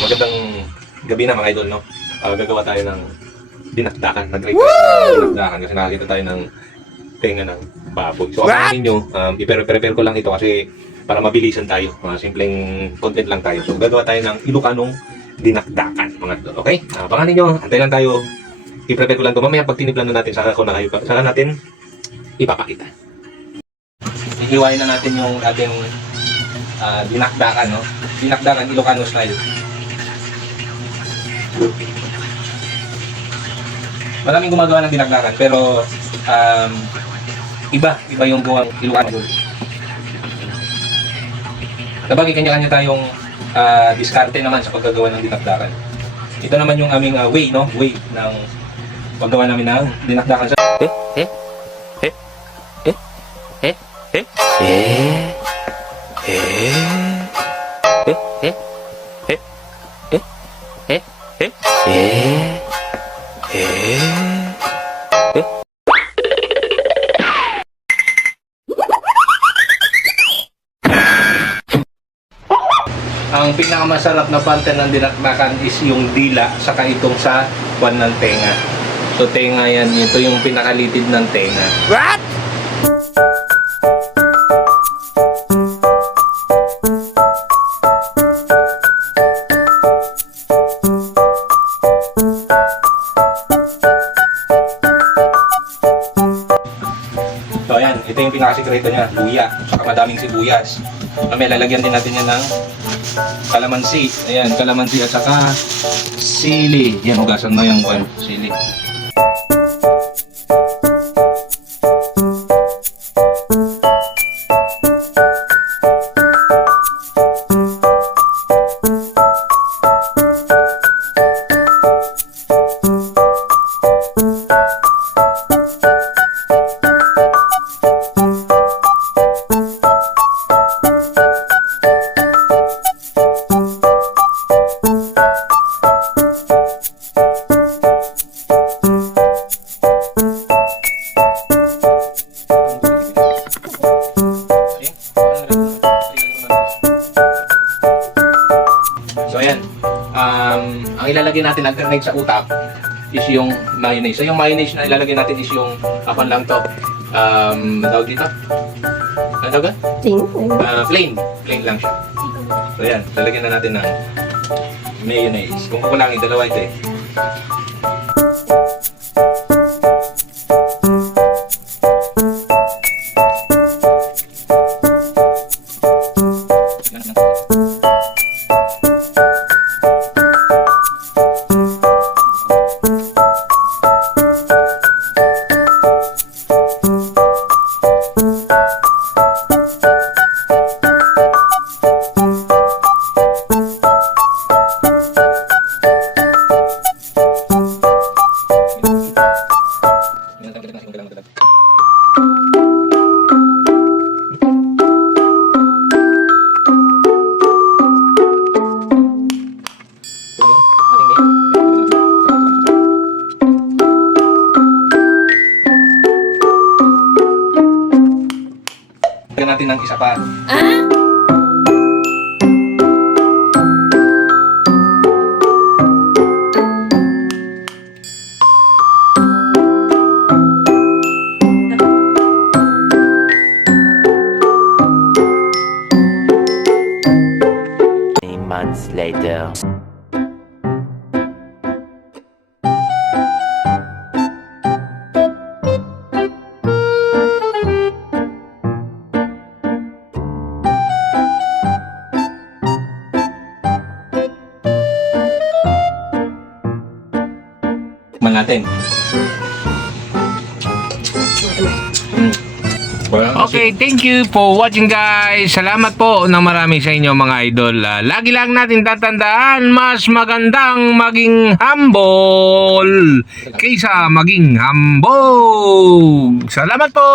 Magandang gabi na mga idol, no? Gagawa tayo ng dinakdakan. Nag-try tayo ng dinakdakan kasi nakakita tayo ng tenga ng baboy. So, abangan ninyo, i-prepare ko lang ito kasi para mabilisan tayo. Simpleng content lang tayo. So, gagawa tayo ng Ilocanong dinakdakan, mga idol. Okay? Abangan ninyo, antay lang tayo. I-prepare ko lang ito. Mamaya pag tiniplan na natin, saka natin ipapakita. Ihiwain na natin yung ating dinakdakan, no? Dinakdakan, Ilocano style. Maraming gumagawa ng dinakdakan pero iba yung gawang Ilocano. Sabagay kanya-kanya tayong diskarte naman sa paggagawa ng dinakdakan. Ito naman yung aming way, no? Way ng paggawa namin ng dinakdakan sa Ang pinakamasarap na parte ng dinakdakan is yung dila saka itong sa kwan ng tenga. So tenga yan, ito yung pinakalitid ng tenga. What? So ayan, ito yung pinakasikreto niya, luya, saka madaming sibuyas. May lalagyan din natin yan ng kalamansi. Ayan, kalamansi at saka sili. Yan, hugasan mo yung sili. So ayan, ang ilalagay natin alternate sa utak is yung mayonnaise. So yung mayonnaise na ilalagay natin is yung apon lang to. Tawag dito? Ano tawag? Plain. Plain lang siya. So ayan, lalagyan na natin ng mayonnaise. Kung kukulangin, dalawa ito eh. Natin ng isa pa. Months later. Tikman natin. Okay, thank you for watching guys. Salamat po ng marami sa inyo mga idol. Lagi lang natin tatandaan, mas magandang maging humble kaysa maging hambog. Salamat po!